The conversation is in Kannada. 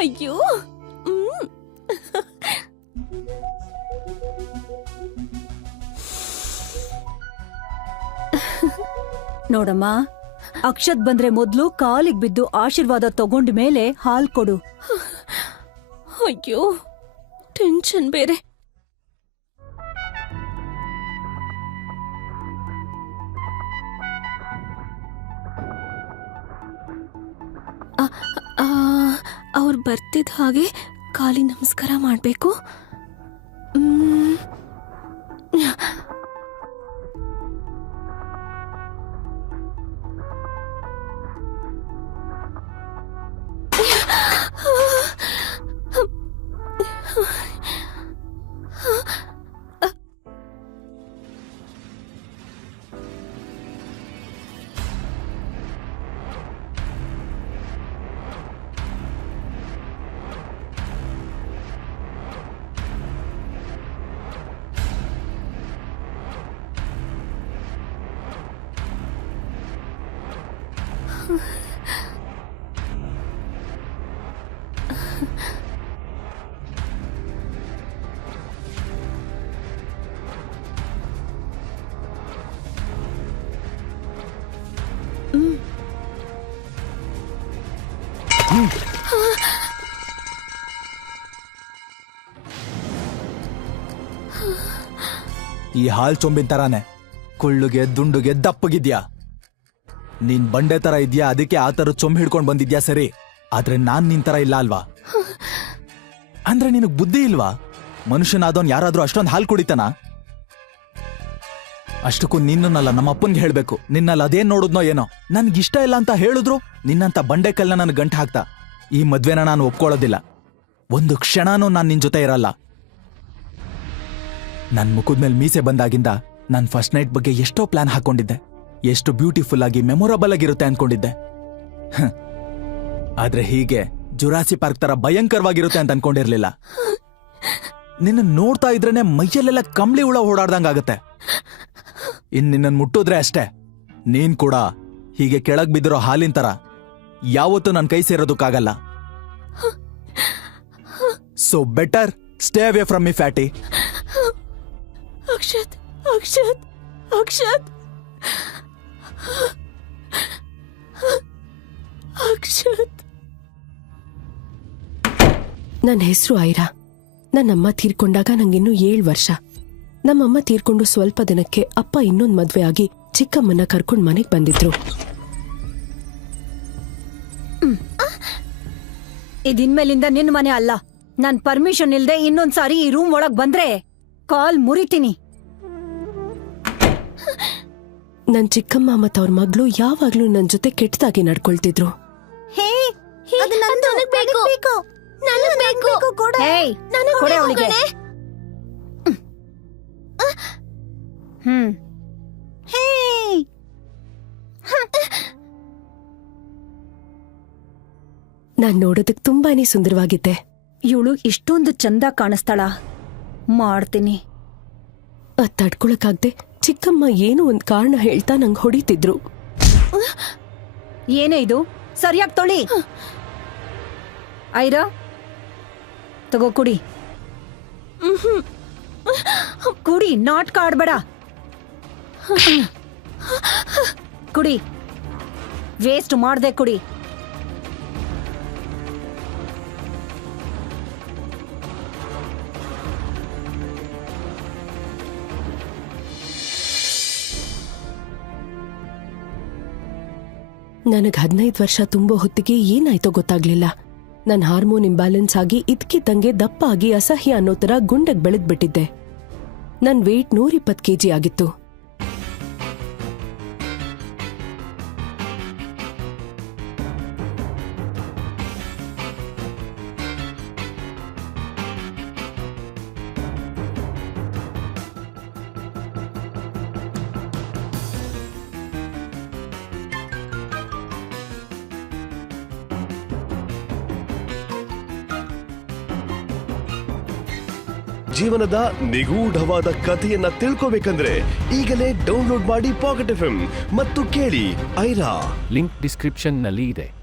ಅಯ್ಯೋ ನೋಡಮ್ಮ, ಅಕ್ಷತ್ ಬಂದ್ರೆ ಮೊದ್ಲು ಕಾಲಿಗೆ ಬಿದ್ದು ಆಶೀರ್ವಾದ ತಗೊಂಡ ಮೇಲೆ ಹಾಲ್ ಕೊಡು. ಅಯ್ಯೋ ಟೆನ್ಷನ್ ಬೇರೆ. ಅವ್ರು ಬರ್ತಿದ್ದ ಹಾಗೆ ಕಾಲಿ ನಮಸ್ಕಾರ ಮಾಡಬೇಕು. ಈ ಹಾಲ್ ಚೊಂಬಿನ ತರಾನೆ ಕುಳ್ಳುಗೆ ದುಂಡುಗೆ ದಪ್ಪಗಿದ್ಯಾ. ನೀನ್ ಬಂಡೆ ತರ ಇದ್ಯಾ, ಅದಕ್ಕೆ ಆ ತರ ಚೊಂಬ್ ಹಿಡ್ಕೊಂಡ್ ಬಂದಿದ್ಯಾ ಸರಿ. ಆದ್ರೆ ನಾನ್ ನಿನ್ ತರ ಇಲ್ಲ ಅಲ್ವಾ? ಅಂದ್ರೆ ನಿನಗ್ ಬುದ್ಧಿ ಇಲ್ವಾ? ಮನುಷ್ಯನಾದವನ್ ಯಾರಾದ್ರೂ ಅಷ್ಟೊಂದ್ ಹಾಲ್ ಕುಡಿತಾನ? ಅಷ್ಟಕ್ಕೂ ನಿನ್ನಲ್ಲ ನಮ್ಮ ಅಪ್ಪನ್ಗೆ ಹೇಳ್ಬೇಕು. ನಿನ್ನಲ್ಲಿ ಅದೇನ್ ನೋಡುದ್ನೋ ಏನೋ. ನನ್ಗಿಷ್ಟ ಇಲ್ಲ ಅಂತ ಹೇಳಿದ್ರು ನಿನ್ನಂತ ಬಂಡೆ ಕಲ್ನ ನನ್ ಗಂಟು ಹಾಕ್ತಾ. ಈ ಮದ್ವೆನ ನಾನು ಒಪ್ಕೊಳ್ಳೋದಿಲ್ಲ. ಒಂದು ಕ್ಷಣನೂ ನಾನ್ ನಿನ್ ಜೊತೆ ಇರಲ್ಲ. ನನ್ ಮುಖದ್ಮೇಲೆ ಮೀಸೆ ಬಂದಾಗಿಂದ ನಾನ್ ಫಸ್ಟ್ ನೈಟ್ ಬಗ್ಗೆ ಎಷ್ಟೋ ಪ್ಲಾನ್ ಹಾಕೊಂಡಿದ್ದೆ. ಎಷ್ಟು ಬ್ಯೂಟಿಫುಲ್ ಆಗಿ ಮೆಮೊರಬಲ್ ಆಗಿರುತ್ತೆ ಅನ್ಕೊಂಡಿದ್ದೆ. ಆದ್ರೆ ಹೀಗೆ ಜುರಾಸಿ ಪಾರ್ಕ್ ತರ ಭಯಂಕರವಾಗಿರುತ್ತೆ ಅಂತ ಅನ್ಕೊಂಡಿರ್ಲಿಲ್ಲ. ನಿನ್ನ ನೋಡ್ತಾ ಇದ್ರೇನೆ ಮೈಯಲ್ಲೆಲ್ಲ ಕಂಬಳಿ ಹುಳ ಓಡಾಡ್ದಂಗಾಗತ್ತೆ. ನಿನ್ನನ್ ಮುಟ್ಟಿದ್ರೆ ಅಷ್ಟೇ. ನೀನ್ ಕೂಡ ಹೀಗೆ ಕೆಳಗ್ ಬಿದ್ದಿರೋ ಹಾಲಿನ ತರ ಯಾವತ್ತೂ ನನ್ ಕೈ ಸೇರೋದಕ್ಕಾಗಲ್ಲ. So better stay away from me fatty. Akshat Akshat Akshat Akshat. ನನ್ನ ಹೆಸರು ಐರಾ. ನನ್ನಮ್ಮ ತೀರ್ಕೊಂಡಾಗ ನಂಗಿನ್ನೂ 7 ವರ್ಷ. ನಮ್ಮಮ್ಮ ತೀರ್ಕೊಂಡು ಸ್ವಲ್ಪ ದಿನಕ್ಕೆ ಅಪ್ಪ ಇನ್ನೊಂದು ಮದ್ವೆ ಆಗಿ ಚಿಕ್ಕಮ್ಮನ ಕರ್ಕೊಂಡ್ ಮನೆಗ್ ಬಂದಿದ್ರು. ಇದಿನ್ಮೇಲಿಂದ ನಿನ್ ಮನೆ ಅಲ್ಲ. ನಾನ್ ಪರ್ಮಿಷನ್ ಇಲ್ದೆ ಇನ್ನೊಂದ್ಸಾರಿ ಈ ರೂಮ್ ಒಳಗ್ ಬಂದ್ರೆ ಕಾಲ್ ಮುರಿತೀನಿ. ನನ್ ಚಿಕ್ಕಮ್ಮ ಮತ್ತವ್ರ ಮಗಳು ಯಾವಾಗ್ಲೂ ನನ್ ಜೊತೆ ಕೆಟ್ಟದಾಗಿ ನಡ್ಕೊಳ್ತಿದ್ರು. ನಾನ್ ನೋಡೋದಕ್ ತುಂಬಾನೇ ಸುಂದರವಾಗಿದ್ದೆ. ಇವಳು ಇಷ್ಟೊಂದು ಚಂದ ಕಾಣಿಸ್ತಾಳ? ಮಾಡ್ತೀನಿ. ಅದ್ ತಡ್ಕೊಳಕ್ಕಾಗ್ದೆ ಚಿಕ್ಕಮ್ಮ ಏನೋ ಒಂದ್ ಕಾರಣ ಹೇಳ್ತಾ ನಂಗ್ ಹೊಡಿತಿದ್ರು. ಏನೇ ಇದು? ಸರಿಯಾಗಿ ತೊಳಿ. ಐರಾ ತಗೋ ಕುಡಿ. ಕುಡಿ, ನಾಟಕ ಆಡ್ಬೇಡ. ಕುಡಿ, ವೇಸ್ಟ್ ಮಾಡ್ದೆ ಕುಡಿ. ನನಗ್ 15 ವರ್ಷ ತುಂಬೋ ಹೊತ್ತಿಗೆ ಏನಾಯ್ತೋ ಗೊತ್ತಾಗ್ಲಿಲ್ಲ. ನನ್ ಹಾರ್ಮೋನ್ ಇಂಬ್ಯಾಲೆನ್ಸ್ ಆಗಿ ಇದ್ಕಿದ್ದಂಗೆ ದಪ್ಪ ಆಗಿ ಅಸಹ್ಯ ಅನ್ನೋ ತರ ಗುಂಡಗ್ ಬೆಳೆದ್ಬಿಟ್ಟಿದ್ದೆ. ನನ್ ವೇಟ್ 120 kg ಆಗಿತ್ತು. ಜೀವನದ ನಿಗೂಢವಾದ ಕಥೆಯನ್ನ ತಿಳ್ಕೋಬೇಕಂದ್ರೆ ಈಗಲೇ ಡೌನ್ಲೋಡ್ ಮಾಡಿ ಪಾಕೆಟ್ ಎಫ್ಎಂ ಮತ್ತು ಕೇಳಿ ಐರಾ. ಲಿಂಕ್ ಡಿಸ್ಕ್ರಿಪ್ಷನ್ನಲ್ಲಿ ಇದೆ.